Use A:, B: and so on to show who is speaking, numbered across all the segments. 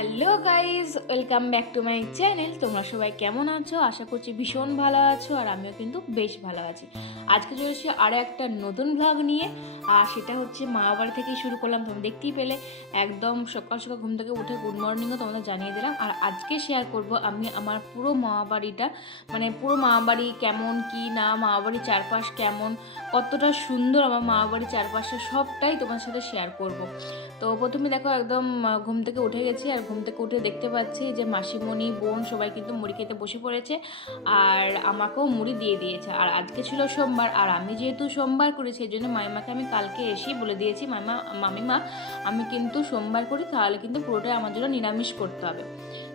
A: Hello guys welcome back to my channel. তোমরা সবাই কেমন আছো? আশা করছি ভীষণ ভালো আছো আর আমিও কিন্তু বেশ ভালো আছি। আজকে চলেছি আরও একটা নতুন ভ্লগ নিয়ে। আর সেটা হচ্ছে মা বাড়ি থেকেই শুরু করলাম, তোমরা দেখতেই পেলে। একদম সকাল সকাল ঘুম থেকে উঠে গুড মর্নিংও তোমাদের জানিয়ে দিলাম। আর আজকে শেয়ার করব আমি আমার পুরো মা বাড়িটা। মানে পুরো মা বাড়ি কেমন, কি না, মা বাড়ির চারপাশ কেমন, কতটা সুন্দর আমার মা বাড়ির চারপাশটা সবটাই তোমার সাথে শেয়ার করব। তো প্রথমে দেখো একদম ঘুম থেকে উঠে গেছি আর ঘুম থেকে উঠে দেখতে পাচ্ছি যে মাসিমণি, বোন সবাই কিন্তু মুড়ি খেতে বসে পড়েছে আর আমাকেও মুড়ি দিয়ে দিয়েছে। আর আজকে ছিল সোমবার আর আমি যেহেতু সোমবার করেছি এই জন্য মামিমাকে আমি কালকে এসেই বলে দিয়েছি মামিমা মামিমা, আমি কিন্তু সোমবার করি, তাহলে কিন্তু পুরোটাই আমার জন্য নিরামিষ করতে হবে।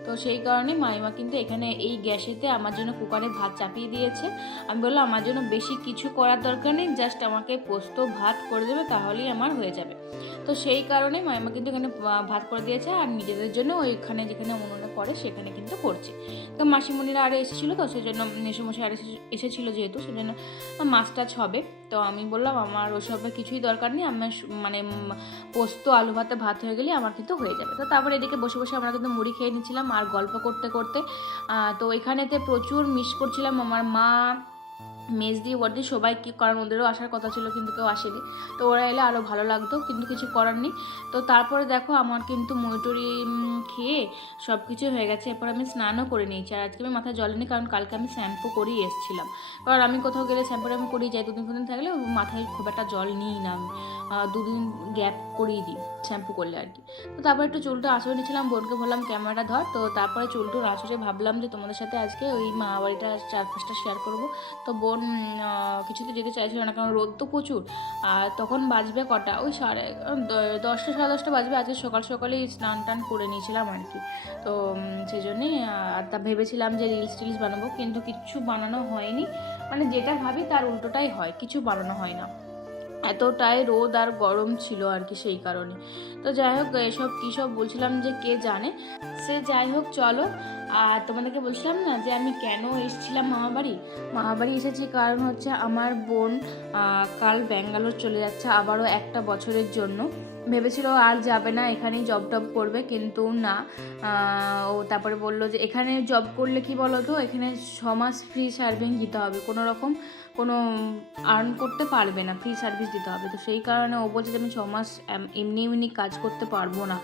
A: তো সেই কারণে মাইমা কিন্তু এখানে এই গ্যাসেতে আমার জন্য কুকারে ভাত চাপিয়ে দিয়েছে। আমি বললাম, আমার জন্য বেশি কিছু করার দরকার নেই, জাস্ট আমাকে পোস্ত, ভাত করে দেবে, তাহলেই আমার হয়ে যাবে। তো সেই কারণে মাইমা কিন্তু এখানে ভাত করে দিয়েছে, আর নিজেদের জন্য ওইখানে যেখানে উনুনে করে সেখানে কিন্তু করছে। তো মাসিমণিরা আরও এসেছিল, তো সেই জন্য, মেসোমশাই আর এসে- এসেছিল যেহেতু সেই জন্য মাছ টাছ হবে তো আমি বললাম, আমার ওসবের কিছুই দরকার নেই, আমার মানে পোস্ত, আলু ভাতে, ভাত হয়ে গেলে আমার কিন্তু হয়ে যাবে। তো তারপরে এদিকে বসে বসে আমরা কিন্তু মুড়ি খেয়ে নিচ্ছিলাম আর গল্প করতে করতে তো এখানেতে প্রচুর মিস করছিলাম। আমার মা মেজদি ওয়ার্দি সবাই কি কারণ ওদেরও আসার কথা ছিল কিন্তু কেউ আসেনি। তো ওরা এলে আরও ভালো লাগতো, কিন্তু কিছু করার নেই। তো তারপরে দেখো আমার কিন্তু মুড়িটুরি খেয়ে সব কিছু হয়ে গেছে। এরপর আমি স্নানও করে নিয়েছি। আর আজকে আমি মাথায় জল নিই, কারণ কালকে আমি শ্যাম্পু করেই এসেছিলাম। কারণ আমি কোথাও গেলে শ্যাম্পুটা আমি করেই যাই, দুদিন দুদিন থাকলে মাথায় খুব একটা জল নিই না আমি। দুদিন গ্যাপ করিয়ে দিই শ্যাম্পু করলে আর কি। তো তারপর একটু চুলটা আঁচড়ে নিয়েছিলাম, বোনকে বললাম, ক্যামেরাটা ধর। তো তারপরে চুলটুর আঁচড়ে ভাবলাম যে তোমাদের সাথে আজকে ওই মা বাড়িটা চারপাশটা শেয়ার করব। তো বোন আহ, কিছুতে যেতে চাইছিল না কারণ রোদ তো প্রচুর। আর তখন বাজবে কটা? ওই সাড়ে দশটা সাড়ে দশটা বাজবে। আজকে সকাল সকালেই স্নান টান করে নিয়েছিলাম আর কি। তো সেই জন্যে আর তা ভেবেছিলাম যে রিলস টিলস বানাবো কিন্তু কিচ্ছু বানানো হয়নি। মানে যেটা ভাবি তার উল্টোটাই হয় কিছু বানানো হয় না। এতটাই রোদ আর গরম ছিল আর কি সেই কারণে। তো যাই হোক, এসব কী সব বলছিলাম যে কে জানে? সে যাই হোক, চলো। আর তোমাদেরকে বলছিলাম না যে আমি কেন এসেছিলাম মামাবাড়ি? মামাবাড়ি এসেছি কারণ হচ্ছে আমার বোন কাল ব্যাঙ্গালোর চলে যাচ্ছে আবারও একটা বছরের জন্য। ভেবেছিল আর যাবে না, এখানেই জব টব করবে, কিন্তু না। ও তারপরে বলল যে, এখানে জব করলে কি বলো তো এখানে ছ মাস ফ্রি সার্ভিং দিতে হবে। কোনো রকম কোনো আর্ন করতে পারবে না ফ্রি সার্ভিস দিতে হবে। তো সেই কারণে ও বলছে যে, আমি ছ মাস এম- এমনি এমনি কাজ করতে পারব না।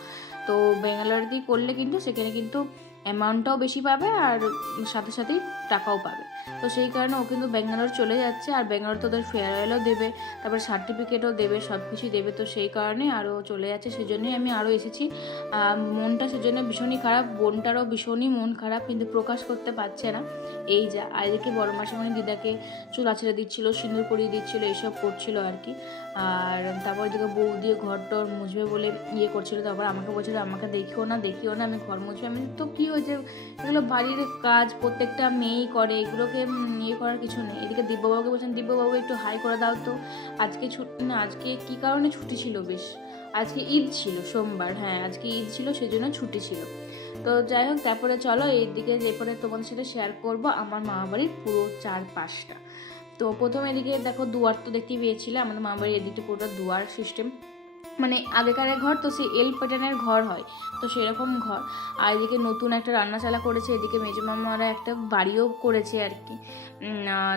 A: তো ব্যাঙ্গালোরেতেই করলে কিন্তু সেখানে কিন্তু অ্যামাউন্টটাও বেশি পাবে আর সাথে সাথেই টাকাও পাবে। তো সেই কারণে ও কিন্তু ব্যাঙ্গালোর চলে যাচ্ছে আর ব্যাঙ্গালোর তো ওদের ফেয়ারওয়েলও দেবে, তারপর সার্টিফিকেটও দেবে সব কিছুই দেবে, তো সেই কারণে আরও চলে যাচ্ছে। সেই জন্যই আমি আরও এসেছি। মনটা সেজন্য ভীষণই খারাপ বোনটারও ভীষণই মন খারাপ, কিন্তু প্রকাশ করতে পারছে না। এই যা, আর এদিকে বড় মাসিমণি দিদাকে চুল আছড়ে দিচ্ছিল, সিঁদুর পরিয়ে দিচ্ছিল এইসব করছিল আর কি। আর তারপর এদিকে বউ দিয়ে ঘর টর মুছবে বলে ইয়ে করছিল, তারপর আমাকে বলছিল, আমাকে দেখিও না দেখিও না, আমি ঘর মুছবে। আমি তো কী হয়েছে? এগুলো বাড়ির কাজ, প্রত্যেকটা মেয়েই করে, এগুলোকে ইয়ে করার কিছু নেই। এদিকে দিব্যবাবুকে বলছেন দিব্যবাবু একটু হাই করে দাও তো। আজকে ছুটি, না, আজকে কী কারণে ছুটি ছিল বেশ? আজকে ঈদ ছিল, সোমবার হ্যাঁ আজকে ঈদ ছিল, সেজন্য ছুটি ছিল। তো যাই হোক, তারপরে চলো এর দিকে এরপরে তোমাদের সাথে শেয়ার করব, আমার মামাবাড়ির পুরো চারপাশটা। তো প্রথম এদিকে দেখো দুয়ার তো দেখতেই পেয়েছিলে, আমাদের মামাবাড়ির এদিকটা পুরোটা দুয়ার সিস্টেম মানে আগেকার ঘর, তো সেই এল প্যাটার্নের ঘর হয়। তো সেরকম ঘর। আর এদিকে নতুন একটা রান্নাশালা করেছে, এদিকে মেজো মামারা একটা বাড়িও করেছে আর কি।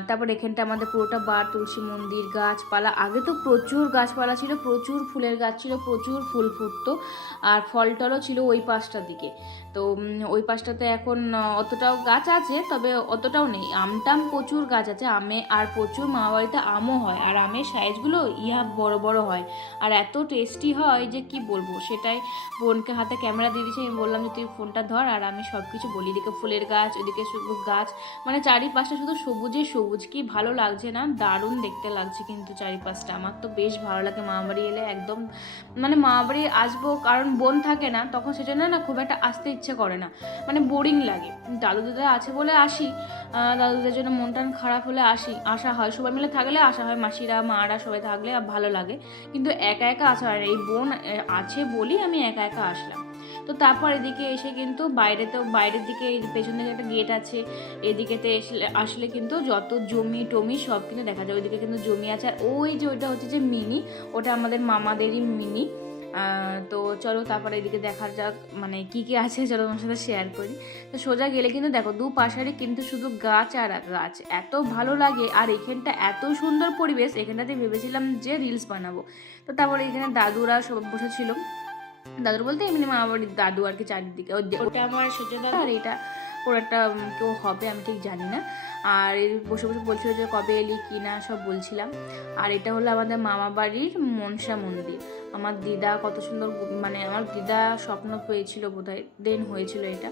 A: তারপর এখানটা আমাদের পুরোটা বার, তুলসী মন্দির, গাছপালা। আগে তো প্রচুর গাছপালা ছিল, প্রচুর ফুলের গাছ ছিল, প্রচুর ফুল ফুটতো। আর ফল টলও ছিল ওই পাশটার দিকে। তো ওই পাশটাতে এখন অতটাও গাছ আছে, তবে অতটাও নেই। আমটাম প্রচুর গাছ আছে, আমে আর প্রচুর মামা বাড়িতে আমও হয়। আর আমের সাইজগুলো ইহা বড় বড় হয়। আর এত টেস্টি হয় যে কি বলব? সেটাই বোনকে হাতে ক্যামেরা দিয়ে দিয়েছি। আমি বললাম যে, তুই ফোনটা ধর আর আমি সব কিছু বলি। এদিকে ফুলের গাছ, ওদিকে শুধু গাছ। মানে চারিপাশটা শুধু সবুজে সবুজ। কি ভালো লাগছে না? দারুণ দেখতে লাগছে কিন্তু চারিপাশটা। আমার তো বেশ ভালো লাগে। মামাবাড়ি এলে একদম মানে মামাবাড়ি আসব, কারণ বোন থাকে না, তখন সেটা না না খুব একটা আসতে ইচ্ছে করে না। মানে বোরিং লাগে। দাদু দিদা আছে বলে আসি। দাদু দিদার জন্য মন টান খারাপ হলে আসি। আসা হয়। সবাই মিলে থাকলে আসা হয়। মাসিরা, মারা সবাই থাকলে ভালো লাগে। কিন্তু একা একা আসা হয় এই বোন আছে বলেই আমি একা একা আসলাম। তো তারপর এদিকে এসে কিন্তু বাইরে তো বাইরের দিকে পেছন দিকে একটা গেট আছে, এদিকেতে এসলে, আসলে কিন্তু যত জমি টমি সব কিন্তু দেখা যায়। ওইদিকে কিন্তু জমি আছে। আর ওই যে ওইটা হচ্ছে যে মিনি, ওটা আমাদের মামাদেরই মিনি। তো চলো তারপরে এদিকে দেখার যাক মানে কি কি আছে চলো তোমার সাথে শেয়ার করি। তো সোজা গেলে কিন্তু দেখো দু পাশারে কিন্তু শুধু গাছ আর গাছ। এত ভালো লাগে আর এখানটা এত সুন্দর পরিবেশ এখানটাতে ভেবেছিলাম যে রিলস বানাবো। তো তারপরে এখানে দাদুরা সব বসেছিল। দাদুর বলতে এমনি মা বাড়ির দাদু আর কি চারিদিকে। ওটা আমার সূর্য দাদু আর এটা ওর একটা কেউ হবে আমি ঠিক জানি না। আর বসে বসে বলছিল যে কবে এলি কি না সব বলছিলাম। আর এটা হলো আমাদের মামা বাড়ির মনসা মন্দির। আমার দিদা কত সুন্দর মানে আমার দিদা স্বপ্ন পেয়েছিল বোধহয় দেন হয়েছিল এটা।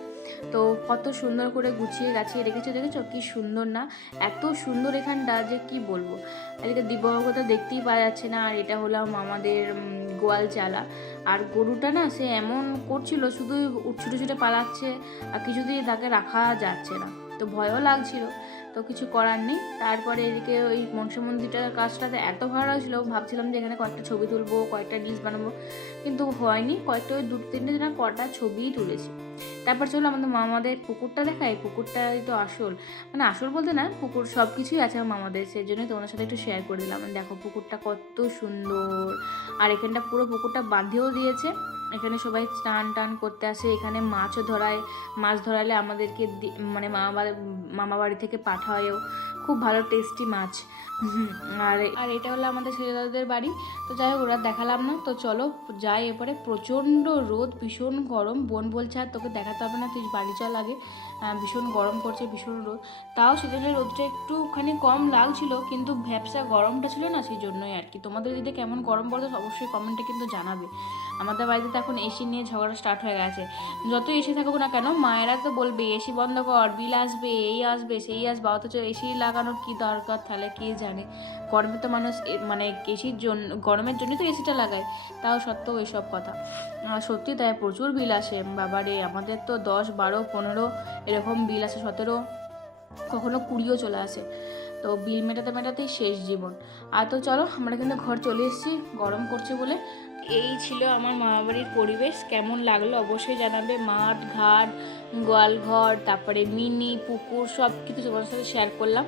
A: তো কত সুন্দর করে গুছিয়ে গাছিয়ে রেখেছো দেখেছ? কি সুন্দর না? এত সুন্দর এখানটা যে কি বলব? এদিকে দিব্যবাবুটা দেখতেই পাওয়া যাচ্ছে না। আর এটা হলো আমাদের উম, গোয়াল চালা। আর গরুটা না সে এমন করছিল শুধু ছুটে ছুটে পালাচ্ছে আর কিছুতেই তাকে রাখা যাচ্ছে না। তো ভয়ও লাগছিল, তো কিছু করার নেই। তারপরে এদিকে ওই মনসা মন্দিরটার কাজটাতে এত ভালো লাগছিল, ভাবছিলাম যে এখানে কয়েকটা ছবি তুলবো, কয়েকটা রিলস বানাবো। কিন্তু হয়নি, কয়েকটা ওই দু তিনটে না কটা ছবিই তুলেছি। তারপর চলো আমাদের মামাদের পুকুরটা দেখায় পুকুরটাই তো আসল। মানে আসল বলতে না, পুকুর সব কিছুই আছে আমার মামাদের সেই জন্যই তোমাদের সাথে একটু শেয়ার করে দিলাম। দেখো, পুকুরটা কত সুন্দর। আর এখানটা পুরো পুকুরটা বাঁধিয়েও দিয়েছে। এখানে সবাই স্নান টান করতে আসে। এখানে মাছও ধরায়। মাছ ধরালে আমাদেরকে মানে মামা মামা বাড়ি থেকে পাঠায়ও। খুব ভালো টেস্টি মাছ। আর আর এটা হলো আমাদের ছেলে দাদাদের বাড়ি। তো যাই হোক, ওরা দেখালাম না। তো চলো যাই এরপরে। প্রচণ্ড রোদ, ভীষণ গরম। বোন বলছে, আর তোকে দেখাতে হবে না, তুই বাড়ি চল আগে। ভীষণ গরম পড়ছে, ভীষণ রোদ। তাও সেদিনে রোদটা একটুখানি কম লাগছিল, কিন্তু ভ্যাবসা গরমটা ছিল না সেই জন্যই আর কি। তোমাদের দিকে কেমন গরম পড়তো অবশ্যই কমেন্টে কিন্তু জানাবে। আমাদের বাড়িতে তো এখন এসি নিয়ে ঝগড়া স্টার্ট হয়ে গেছে। যত এসি থাকুক না কেন, মায়েরা তো বলবে, এসি বন্ধ কর, বিল আসবে, এই আসবে, সেই আসবে। অথচ এসি লাগানোর কি দরকার? তাহলে কে জানে? গরমে তো মানুষ মানে এসির জন্য গরমের জন্যই তো এসিটা লাগায়। তাও সত্ত্বেও এইসব কথা। সত্যি তাই প্রচুর বিল আসে। বাবারে, আমাদের তো দশ, বারো, পনেরো এরকম বিল আসে, সতেরো, কখনো কুড়িও চলে আসে। তো বিল মেটাতে, মেটাতেই শেষ জীবন। আর তো চলো, আমরা কিন্তু ঘর চলে এসেছি। গরম করছে বলে এই ছিল আমার মামাবাড়ির পরিবেশ। কেমন লাগল অবশ্যই জানাবে। মাঠ, ঘাট, গোয়ালঘর, তারপরে মিনি, পুকুর সব কিছু তোমার সাথে শেয়ার করলাম।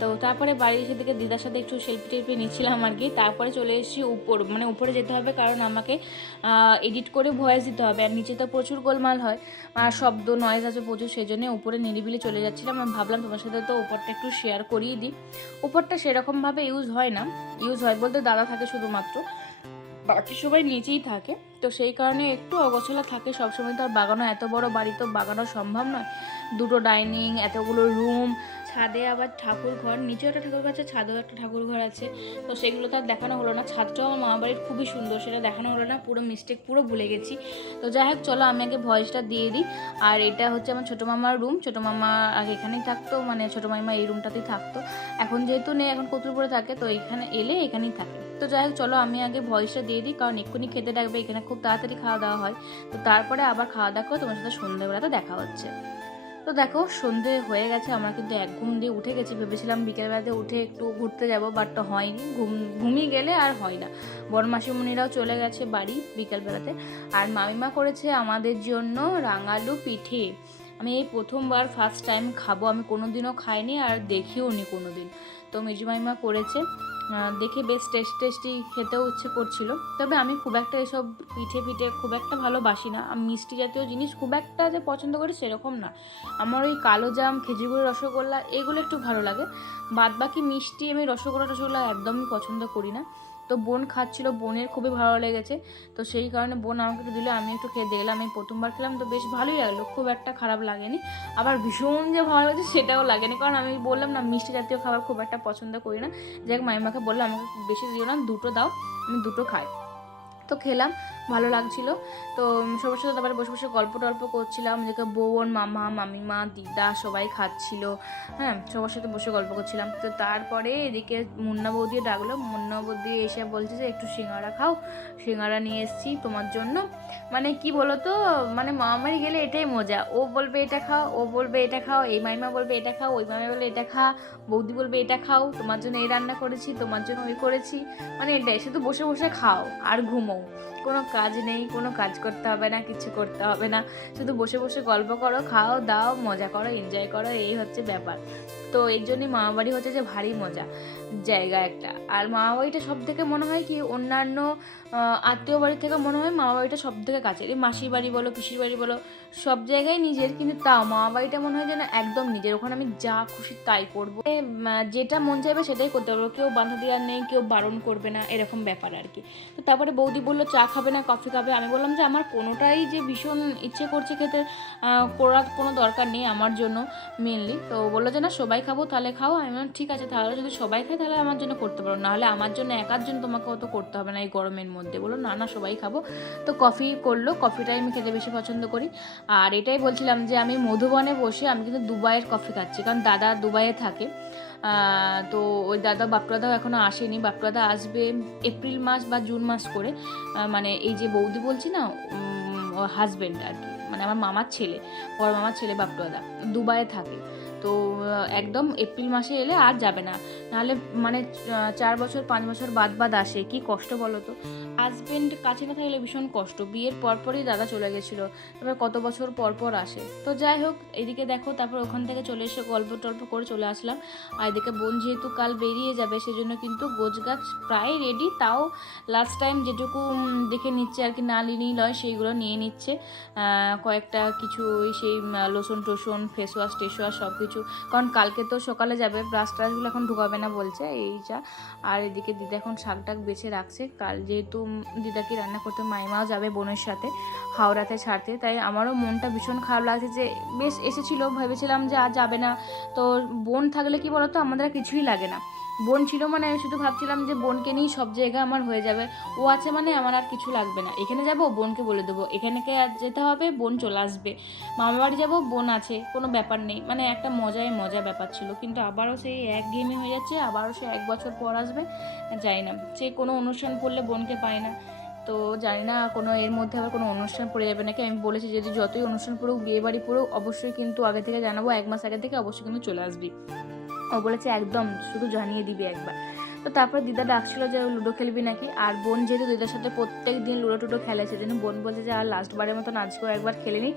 A: তো তারপরে বাড়ি এসে থেকে দিদার সাথে একটু সেলফি টেলফি নিচ্ছিলাম আর কি। তারপরে চলে এসেছি উপর মানে উপরে যেতে হবে কারণ আমাকে এডিট করে ভয়েস দিতে হবে। আর নিচে তো প্রচুর গোলমাল হয়, আর শব্দ নয়েজ আছে প্রচুর সেই জন্য উপরে নিরিবিলি চলে যাচ্ছিলাম। আমি ভাবলাম তোমার সাথে তো উপরটা একটু শেয়ার করিয়ে দিই। উপরটা সেরকমভাবে ইউজ হয় না। ইউজ হয় বলতে দাদা থাকে শুধুমাত্র। বাকি সবাই নিচেই থাকে। তো সেই কারণে একটু অগোছলা থাকে। সবসময় তো আর বাগানো এত বড় বাড়ি তো বাগানো সম্ভব নয়। দুটো ডাইনিং, এতগুলো রুম, ছাদে আবার ঠাকুর ঘর নিচেও একটা ঠাকুর ঘর আছে, ছাদেও একটা ঠাকুর ঘর আছে। তো সেগুলো তো আর দেখানো হলো না। ছাদটাও আমার মামা বাড়ির খুবই সুন্দর, সেটা দেখানো হলো না, পুরো মিস্টেক পুরো ভুলে গেছি। তো যাই হোক, চলো আমি আগে ভয়েসটা দিয়ে দিই। আর এটা হচ্ছে আমার ছোটো মামার রুম ছোটো মামা আগে এখানেই থাকতো মানে ছোটো মামা এই রুমটাতেই থাকতো। এখন যেহেতু নেই, এখন কতুলপুরে থাকে, তো এখানে এলে এখানেই থাকে। তো যাই হোক, চলো আমি আগে ভয়েসটা দিয়ে দিই, কারণ এক্ষুনি খেতে ডাকবে, এখানে খুব তাড়াতাড়ি খাওয়া দাওয়া হয়। তো তারপরে আবার খাওয়া দাওয়া করে তোমার সাথে সন্ধ্যেবেলাতে দেখা হচ্ছে। তো দেখো, সন্ধে হয়ে গেছে, আমরা কিন্তু এক ঘুম দিয়ে উঠে গেছি। ভেবেছিলাম বিকেলবেলাতে উঠে একটু ঘুরতে যাব বাট হয়নি। ঘুম, ঘুমিয়ে গেলে আর হয় না। বড় মাসিমণিরাও চলে গেছে বাড়ি বিকেলবেলাতে। আর মামিমা করেছে আমাদের জন্য রাঙালু পিঠে। আমি এই প্রথমবার ফার্স্ট টাইম খাব। আমি কোনো দিনও খাইনি আর দেখিও নি কোনো দিন তো মেজু মামিমা করেছে। দেখে বেশ টেস্ট টেস্টি খেতেও ইচ্ছে করছিল। তবে আমি খুব একটা এসব পিঠে পিঠে খুব একটা ভালোবাসি না। আমি মিষ্টি জাতীয় জিনিস খুব একটা যে পছন্দ করি সেরকম না। আমার ওই কালো জাম, খেজুর রসগোল্লা, এগুলো একটু ভালো লাগে। বাদ বাকি মিষ্টি আমি রসগোল্লা, টসগোল্লা একদমই পছন্দ করি না। তো বোন খাচ্ছিল, বোনের খুবই ভালো লেগেছে। তো সেই কারণে বোন আমাকে একটু দিলে আমি একটু খেয়ে দেখলাম, আমি প্রথমবার খেলাম, তো বেশ ভালোই লাগল, খুব একটা খারাপ লাগেনি। আবার ভীষণ যে ভালো লাগছে সেটাও লাগেনি, কারণ আমি বললাম না, মিষ্টি জাতীয় খাবার খুব একটা পছন্দ করি না। যাই হোক মাইমাকে বললাম, আমাকে বেশি দিও না, দুটো দাও, আমি দুটো খাই। তো খেলাম, ভালো লাগছিল। তো সবার সাথে তারপরে বসে বসে গল্প টল্প করছিলাম যেকে বোন মামা, মামিমা, দিদা সবাই খাচ্ছিল। হ্যাঁ সবার সাথে বসে গল্প করছিলাম। তো তারপরে এদিকে মুন্না বৌদি ডাকলো। মুন্না বৌদি এসে বলছে যে, একটু সিঙ্গারা খাও, সিঙ্গারা নিয়ে এসেছি তোমার জন্য। মানে কি বলো তো মানে মামারি গেলে এটাই মজা। ও বলবে, এটা খাও। ও বলবে, এটা খাও। এই মাইমা বলবে, এটা খাও। ওই মামা বলবে, এটা খা। বৌদি বলবে, এটা খাও। তোমার জন্য এই রান্না করেছি, তোমার জন্য ওই করেছি। মানে এটাই, শুধু বসে বসে খাও আর ঘুমো। কোনো কাজ নেই, কোনো কাজ করতে হবে না, কিছু করতে হবে না। শুধু বসে বসে গল্প করো, খাও, দাও, মজা করো এনজয় করো, এই হচ্ছে ব্যাপার। তো এর জন্যই মামাবাড়ি হচ্ছে যে ভারী মজা, জায়গা একটা। আর মামাবাড়িটা সব থেকে মনে হয় কি, অন্যান্য আত্মীয় বাড়ি থেকে মনে হয় মামাবাড়িটা সব থেকে কাছের এই মাসির বাড়ি বলো, পিসির বাড়ি বলো, সব জায়গায় নিজের, কিন্তু তাও মামাবাড়িটা মনে হয় যেন একদম নিজের। ওখানে আমি যা খুশি তাই করব। যেটা মন চাইবে সেটাই করতে পারব। কেউ বাধা দেওয়ার নেই, কেউ বারণ করবে না, এরকম ব্যাপার আর কি। তো তারপরে বৌদি বলল, চা খাবে না, কফি খাবে? আমি বললাম যে, আমার কোনোটাই যে ভীষণ ইচ্ছে করছে খেতে করার কোনো দরকার নেই আমার জন্য মেনলি তো বলল যে, না, সবাই খাব, তাহলে খাও। আমি বললাম, ঠিক আছে, তাহলে যদি সবাই খায়, তাহলে আমার জন্য করতে পারো। নাহলে আমার জন্য একার জন্য তোমাকে অত করতে হবে না এই গরমের মধ্যে। বলল, না না, সবাই খাব। তো কফি করল, কফিটাই আমি খেতে বেশি পছন্দ করি। আর এটাই বলছিলাম যে, আমি মধুবনে বসে আমি কিন্তু দুবাইয়ের কফি খাচ্ছি। কারণ দাদা দুবাইয়ে থাকে। তো ওই দাদা বাপরাদাও এখনও আসেনি। বাপরাদা আসবে এপ্রিল মাস বা জুন মাস করে। মানে এই যে বৌদি বলছি না হাজব্যান্ড আর কি। মানে আমার মামার ছেলে, বড় মামার ছেলে বাপরাদা দুবাইয়ে থাকে। তো একদম এপ্রিল মাসে এলে আর যাবে না। নাহলে মানে চার বছর, পাঁচ বছর বাদ বাদ আসে। কি কষ্ট বলো তো? হাজবেন্ড কাছে না থাকলে ভীষণ কষ্ট। বিয়ের পরপরই দাদা চলে গেছিল। তারপর কত বছর পর পর আসে। তো যাই হোক এদিকে দেখো তারপর ওখান থেকে চলে এসে গল্প টল্প করে চলে আসলাম। আর এদিকে বোন যেহেতু কাল বেরিয়ে যাবে সেজন্য কিন্তু গোছ গাছ প্রায় রেডি তাও লাস্ট টাইম যেটুকু দেখে নিচ্ছে আর কি না নিলেই নয় সেইগুলো নিয়ে নিচ্ছে। কয়েকটা কিছু ওই সেই উম, লোশন টোশন ফেস ওয়াশ টেস ওয়াশ সব কিছু কারণ কালকে তো সকালে যাবে ব্রাশ ট্রাশগুলো এখন ঢুকাবে না বলছে এই যা। আর এদিকে দিদা এখন শাক টাক বেছে রাখছে। কাল যেহেতু দিদাকে রান্না করতে মাইমাও যাবে বোনের সাথে হাওড়াতে ছাড়তে। তাই আমারও মনটা ভীষণ খারাপ লাগছে যে বেশ এসেছিল, ভেবেছিলাম যে আর যাবে না। তো বোন থাকলে কি বলতো? আমাদের কিছুই লাগে না। বোন ছিল মানে আমি শুধু ভাবছিলাম যে বোনকে নিয়েই সব জায়গা আমার হয়ে যাবে। ও আছে মানে আমার আর কিছু লাগবে না। এখানে যাব, বোনকে বলে দেবো। এখানেকে আর যেতে হবে, বোন চলে আসবে। মামা বাড়ি যাব, বোন আছে, কোনো ব্যাপার নেই। মানে একটা মজায় মজা ব্যাপার ছিল। কিন্তু আবারও সেই এক গেমে হয়ে যাচ্ছে, আবারও সে এক বছর পর আসবে, জানি না। সে কোনো অনুষ্ঠান পড়লে বোনকে পায় না। তো জানি না, কোনো এর মধ্যে আবার কোনো অনুষ্ঠান পড়ে যাবে নাকি? আমি বলেছি যদি যতই অনুষ্ঠান পড়ুক, বিয়ে বাড়ি পড়ুক, অবশ্যই কিন্তু আগে থেকে জানাব, এক মাস আগে থেকে অবশ্যই কিন্তু চলে আসবি। ও বলেছে একদম, শুধু জানিয়ে দিবি একবার। তো তারপর দিদা ডাকছিল যে লুডো খেলবি নাকি? আর বোন যেহেতু দিদার সাথে প্রত্যেক দিন লুডো টুডো খেলে, সেজন্য বোন বলছে যে আর লাস্ট বারের মতন আজকেও একবার খেলে নিই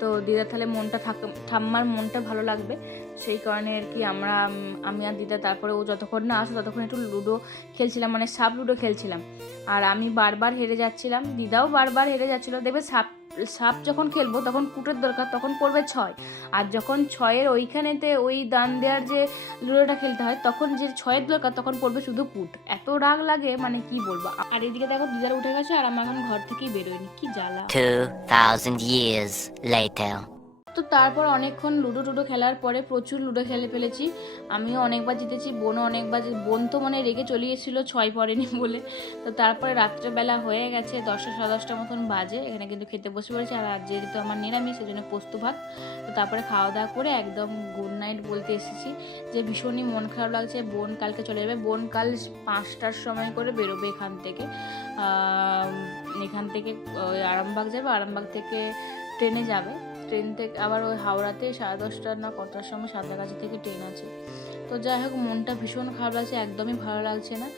A: তো দিদার তাহলে মনটা থাক, ঠাম্মার মনটা ভালো লাগবে। সেই কারণে আর কি আমরা, আমি আর দিদা তারপরে ও যতক্ষণ না আসো, ততক্ষণ একটু লুডো খেলছিলাম মানে সাপ লুডো খেলছিলাম। আর আমি বারবার হেরে যাচ্ছিলাম, দিদাও বারবার হেরে যাচ্ছিল। দেখবে সাপ সাপ যখন খেলব তখন কুটের দরকার তখন পড়বে ছয়। আর যখন ছয়ের ওইখানেতে ওই দান দেওয়ার যে লুডোটা খেলতে হয় তখন যে ছয়ের দরকার তখন পড়বে শুধু কুট এত রাগ লাগে মানে কি বলব? আর এদিকে দেখো দিদার উঠে গেছে আর আমার এখন ঘর থেকেই বেরোয়নি কি জ্বালা।
B: 2,000 years later.
A: তো তারপর অনেকক্ষণ লুডো টুডো খেলার পরে প্রচুর লুডো খেলে ফেলেছি। আমিও অনেকবার জিতেছি, বোনও অনেকবার বোন তো মানে রেগে চলে এসেছিল ছয় পড়েনি বলে। তো তারপরে রাত্রেবেলা হয়ে গেছে দশটা সাড়ে দশটার মতন বাজে, এখানে কিন্তু খেতে বসে পড়েছি আর আজ যেহেতু আমার নিরামিষ, সেজন্য পোস্ত ভাত। তো তারপরে খাওয়া দাওয়া করে একদম গুড নাইট বলতে এসেছি যে ভীষণই মন খারাপ লাগছে, বোন কালকে চলে যাবে। বোন কাল পাঁচটার সময় করে বেরোবে এখান থেকে। এখান থেকে আরামবাগ যাবে, আরামবাগ থেকে ট্রেনে যাবে। ট্রেন থেকে, আবার ওই হাওড়াতে সাড়ে দশটা না কটার সময় সাঁতরাগাছি থেকে ট্রেন আছে। তো যাই হোক, মনটা ভীষণ খারাপ লাগছে, একদমই ভালো লাগছে না।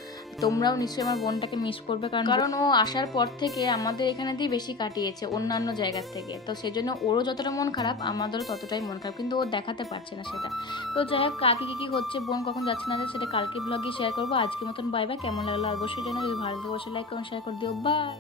A: তোমরাও নিশ্চয়ই আমার বোনটাকে মিস করবে, কারণ কারণ ও আসার পর থেকে আমাদের এখানেতেই বেশি কাটিয়েছে, অন্যান্য জায়গার থেকে। তো সেই জন্য ওরও যতটা মন খারাপ, আমাদেরও ততটাই মন খারাপ, কিন্তু ও দেখাতে পারছে না সেটা। তো যাই হোক কাকে কী কী হচ্ছে, বোন কখন যাচ্ছে না যাচ্ছে, সেটা কালকে ব্লগে শেয়ার করব। আজকের মতন বাই বাই কেমন লাগল অবশ্যই জানো যদি ভালো লাগে, অবশ্যই লাইক করুন শেয়ার করে দিও। বাই